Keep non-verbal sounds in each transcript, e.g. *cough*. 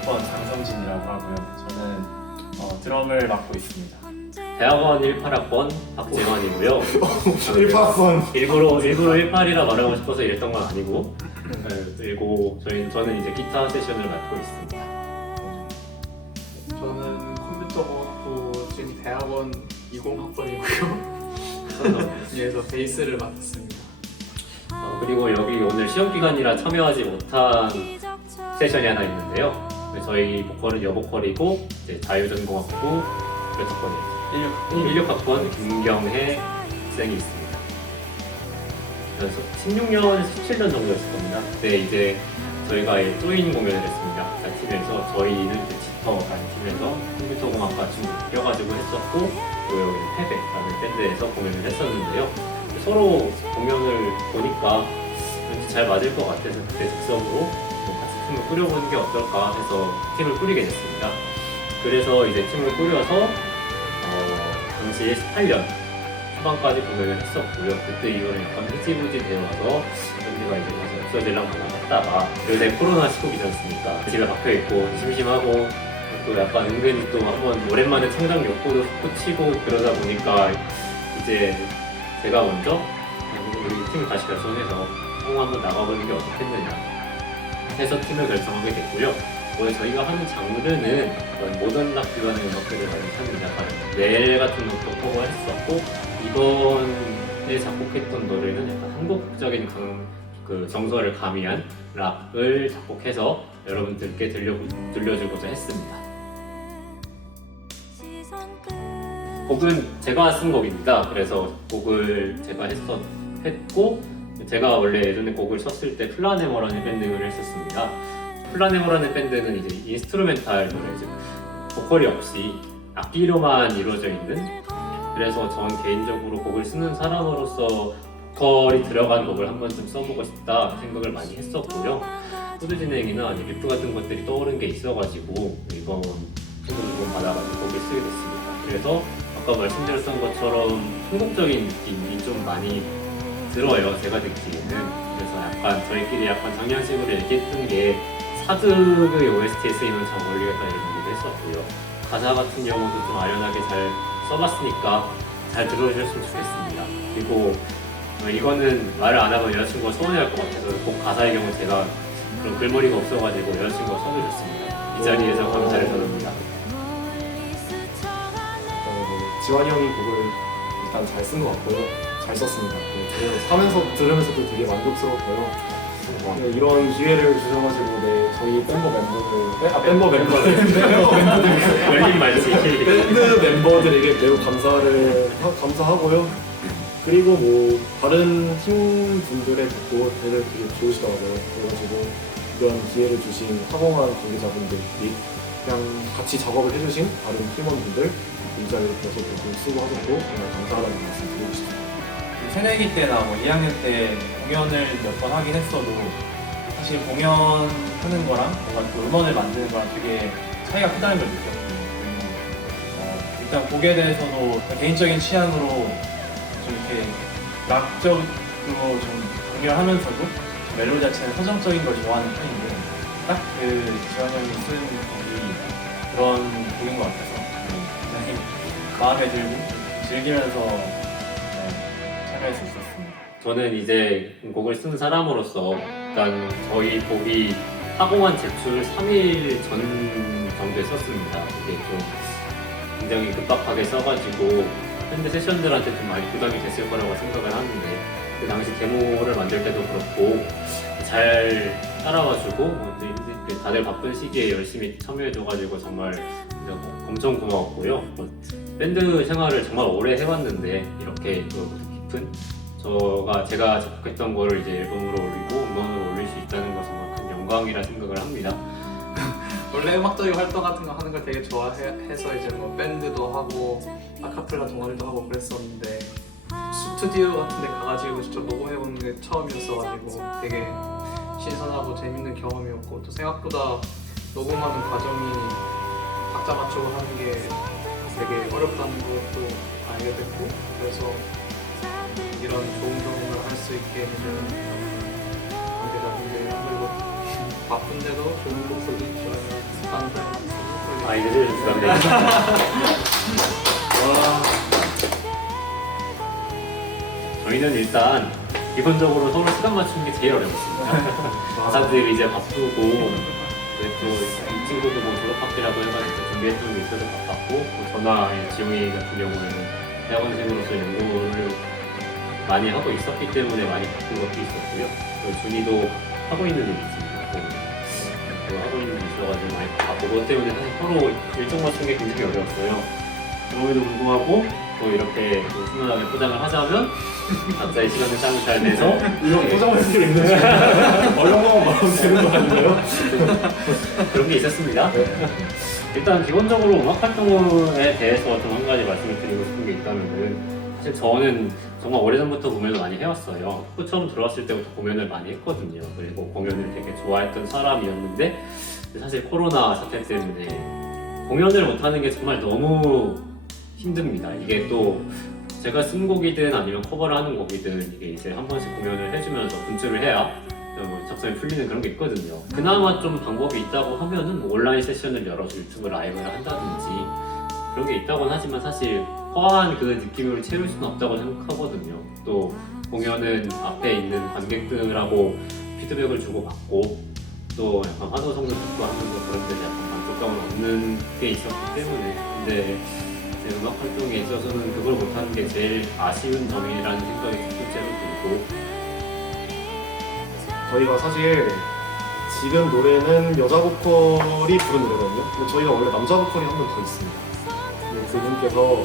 아, 저는 16학번 장성진이라고 하고요. 저는 어, 드럼을 맡고 있습니다. 대학원 18학번 박재환이고요. *laughs* 1파권 일부러 일부러 18이라 말하고 싶어서 이랬던 건 아니고 네, 그리고 저희 저는 이제 기타 세션을 맡고 있습니다. 저는 컴퓨터공학부 지금 대학원 20학번이고요. 그래서 *laughs* 베이스를 맡았습니다. 어, 그리고 여기 오늘 시험 기간이라 참여하지 못한 세션이 하나 있는데요. 네, 저희 보컬은 여보컬이고 이제 자유전공학부 몇 학번이에요? 16, 16학번 김경혜 학생이 있습니다. 그래서 16년, 17년 정도였을 겁니다. 그때 이제 저희가 이 조인 공연을 했습니다. 그 팀에서 저희는 이제 지퍼라는 팀에서 컴퓨터공학과 친구 껴가지고 했었고 또 여기 페베라는 밴드에서 공연을 했었는데요. 서로 공연을 보니까 잘 맞을 것 같아서 그때 즉석으로 팀을 꾸려보는 게 어떨까 해서 팀을 꾸리게 됐습니다. 그래서 이제 팀을 꾸려서 어, 당시에 18년 초반까지 공연을 했었고요. 그때 이후로 약간 흐지부지 되어서 밴드가 이제 가서 없어질랑 하나 했다가 요새 코로나 시국이지 않습니까? 집에 박혀있고 심심하고 또 약간 은근히 또 한번 오랜만에 창작 욕구도 솟구치고 그러다 보니까 이제 제가 먼저 우리 팀을 다시 결성해서 한번 한번 나가보는 게 어떻겠느냐 해서 팀을 결성하게 됐고요. 원래 저희가 하는 장르는 모던 락 기반의 음악들을 많이 합니다. 넬 같은 것도 커버했었고 이번에 작곡했던 노래는 약간 한국적인 강, 그 정서를 가미한 락을 작곡해서 여러분들께 들려, 들려주고자 했습니다. 곡은 제가 쓴 곡입니다. 그래서 곡을 제가 했었, 했고 제가 원래 예전에 곡을 썼을 때 플라네머라는 밴드를 했었습니다. 플라네모라는 밴드는 이제 인스트루멘탈 노래죠. 보컬이 없이 악기로만 이루어져 있는 그래서 전 개인적으로 곡을 쓰는 사람으로서 보컬이 들어간 곡을 한 번쯤 써보고 싶다 생각을 많이 했었고요. 코드 진행이나 리프 같은 것들이 떠오른 게 있어가지고 이번 친구를 받아가지고 곡을 쓰게 됐습니다. 그래서 아까 말씀드렸던 것처럼 한국적인 느낌이 좀 많이 들어요. 제가 듣기에는 그래서 약간 저희끼리 약간 장난식으로 얘기했던 게 사극의 OST에 쓰이면 참 어울리겠다 이런 얘기도 했었고요. 가사 같은 경우도 좀 아련하게 잘 써봤으니까 잘 들어주셨으면 좋겠습니다. 그리고 어, 이거는 말을 안 하고 여자친구가 서운해할 것 같아서 꼭 가사의 경우 제가 그런 글머리가 없어가지고 여자친구가 써주셨습니다. 이 자리에서 감사를 전합니다. 어, 지환이 형이 곡을 일단 잘 쓴 것 같고요 잘 썼습니다 네, 그래서 하면서 들으면서도 되게 만족스럽고요 네, 이런 기회를 주셔가지고 네, 저희 밴드 멤버들 밴- 아 밴드 멤버들 열린 말씀. 밴드 멤버들에게 매우 감사를 하- 감사하고요. 그리고 뭐 다른 팀 분들의 곡도 다들 되게 좋으시더라고요. 그래가지고 이런 기회를 주신 학원한 관계자분들 및 그냥 같이 작업을 해주신 다른 팀원분들 이 자리에 계속 좀 수고하셨고 정말 감사하다는 말씀 드리고 싶습니다. 새내기 때나 뭐 2학년 때 공연을 몇 번 하긴 했어도 사실 공연하는 거랑 뭔가 또 음원을 만드는 거랑 되게 차이가 크다는 걸 느꼈거든요. 그리고 어, 일단 곡에 대해서도 개인적인 취향으로 좀 이렇게 락적으로 좀 강렬하면서도 멜로디 자체는 서정적인 걸 좋아하는 편인데 딱 그 지원 형이 쓴 곡이 그런 곡인 것 같아서 굉장히 마음에 들고 즐기면서 할 수 있었습니다. 저는 이제 곡을 쓴 사람으로서 일단 저희 곡이 하공한 제출 3일 전 정도에 썼습니다. 이게 좀 굉장히 급박하게 써가지고 밴드 세션들한테 좀 많이 부담이 됐을 거라고 생각을 하는데 그 당시 데모를 만들 때도 그렇고 잘 따라와주고 뭐 다들 바쁜 시기에 열심히 참여해줘가지고 정말 진짜 엄청 고마웠고요. 뭐 밴드 생활을 정말 오래 해왔는데 이렇게 또 깊은 저가 제가 작곡했던 거를 이제 앨범으로 올리고 음원으로 올릴 수 있다는 것은 정말 큰 영광이라 생각을 합니다. *laughs* 원래 음악적인 활동 같은 거 하는 걸 되게 좋아해서 이제 뭐 밴드도 하고 아카펠라 동아리도 하고 그랬었는데 스튜디오 같은 데 가가지고 직접 녹음해보는 게 처음이었어가지고 되게 신선하고 재밌는 경험이었고 또 생각보다 녹음하는 과정이 박자 맞추고 하는 게 되게 어렵다는 것도 알게 됐고 그래서 이런 좋은 경험을 할 수 있게 해주는 관계자분들 그리고 바쁜데도 좋은 목소리 좋아요. 하는 사람 많습니다. 아이들을 부담되니까. 와, 저희는 일단 기본적으로 서로 시간 맞추는 게 제일 어렵습니다. *laughs* 다들 이제 바쁘고 이제 또이 친구도 뭐 졸업학기라고 해가지고 준비했던 게 있어서 바빴고 또 저나 이 지용이 같은 경우에는 대학원생으로서 연구를 많이 하고 있었기 때문에 많이 바쁜 것도 있었고요. 또 준이도 하고 있는 일이 있습니다. 또, 또 하고 있는 일이 있어가지고 많이 바쁘고 그것 때문에 사실 서로 일정 맞추는 게 굉장히 어려웠어요. 그럼에도 불구하고 또 이렇게 또 훈훈하게 포장을 하자면 각자의 시간을 짱잘 내서 이런 포장할 필요 있는지 어려운 말하면 되는 거 아닌가요? *laughs* 그런 게 있었습니다. 네. 일단 기본적으로 음악 활동에 대해서 좀 한 가지 말씀을 드리고 싶은 게 있다면은 사실 저는 정말 오래전부터 공연을 많이 해왔어요. 처음 들어왔을 때부터 공연을 많이 했거든요. 그리고 공연을 되게 좋아했던 사람이었는데 사실 코로나 사태 때문에 공연을 못하는 게 정말 너무 힘듭니다. 이게 또 제가 쓴 곡이든 아니면 커버를 하는 곡이든 이게 이제 한 번씩 공연을 해주면서 분출을 해야 뭐 작성이 풀리는 그런 게 있거든요. 그나마 좀 방법이 있다고 하면은 뭐 온라인 세션을 열어서 유튜브 라이브를 한다든지 그런 게 있다고는 하지만 사실 허한 그 느낌을 채울 수는 없다고 생각하거든요. 또 공연은 앞에 있는 관객들하고 피드백을 주고 받고 또 약간 환호성도 듣고 하면서 그런 데서 약간 만족감을 얻는 게 있었기 때문에 근데 제 음악 활동에 있어서는 그걸 못하는 게 제일 아쉬운 점이라는 생각이 첫 번째로 들고 저희가 사실 지금 노래는 여자 보컬이 부른 노래거든요. 근데 저희가 원래 남자 보컬이 한 명 더 있습니다. 네, 그분께서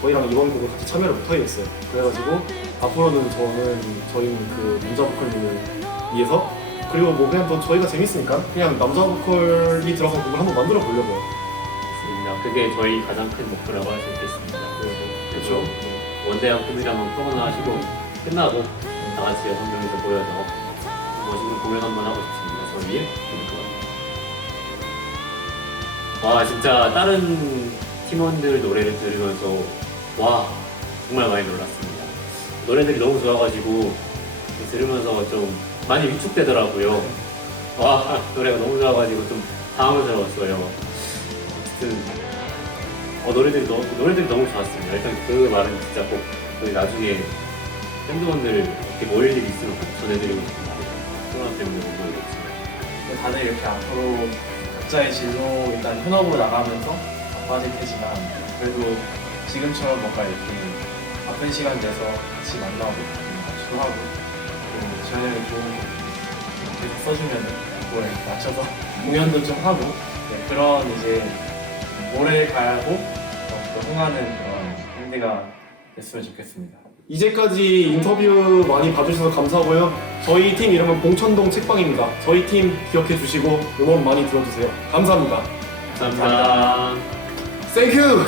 저희랑 이번 곡을 같이 참여를 못하게 됐어요. 그래가지고 앞으로는 저는 저희는 그 남자 보컬님을 위해서 그리고 뭐 그냥 또 저희가 재밌으니까 그냥 남자 보컬이 들어간 곡을 한번 만들어 보려고요. 있습니다. 그게 저희 가장 큰 목표라고 할 수 있겠습니다. 그렇죠. 뭐 원대한 꿈이라 한번 코로나 하시고 끝나고 다 같이 여섯 명이서 모여서 멋있는 공연 한번 하고 싶습니다. 저희 와 진짜 다른 팀원들 노래를 들으면서 와 정말 많이 놀랐습니다. 노래들이 너무 좋아가지고 들으면서 좀 많이 위축되더라고요. 와 노래가 너무 좋아가지고 좀 당황스러웠어요. 어쨌든 어, 노래들이 너무 노래들이 너무 좋았습니다. 일단 그 말은 진짜 꼭 저희 나중에 팬분들 이렇게 모일 일이 있으면 꼭 전해드리고 싶은 말이에요. 코로나 때문에 못 모이겠지만. 근데 다들 이렇게 앞으로 각자의 진로 일단 현업으로 나가면서 바빠질 테지만 그래도 지금처럼 뭔가 이렇게 바쁜 시간 내서 같이 만나고 같이도 하고 그리고 지원형이 좋은 거 계속 써주면은 그거에 맞춰서 *laughs* 공연도 좀 하고 네, 그런 이제 오래 가고 더 흥하는 그런 밴드가 됐으면 좋겠습니다. 이제까지 인터뷰 많이 봐주셔서 감사하고요. 저희 팀 이름은 봉천동 책방입니다. 저희 팀 기억해 주시고 응원 많이 들어주세요. 감사합니다. 감사합니다. 땡큐!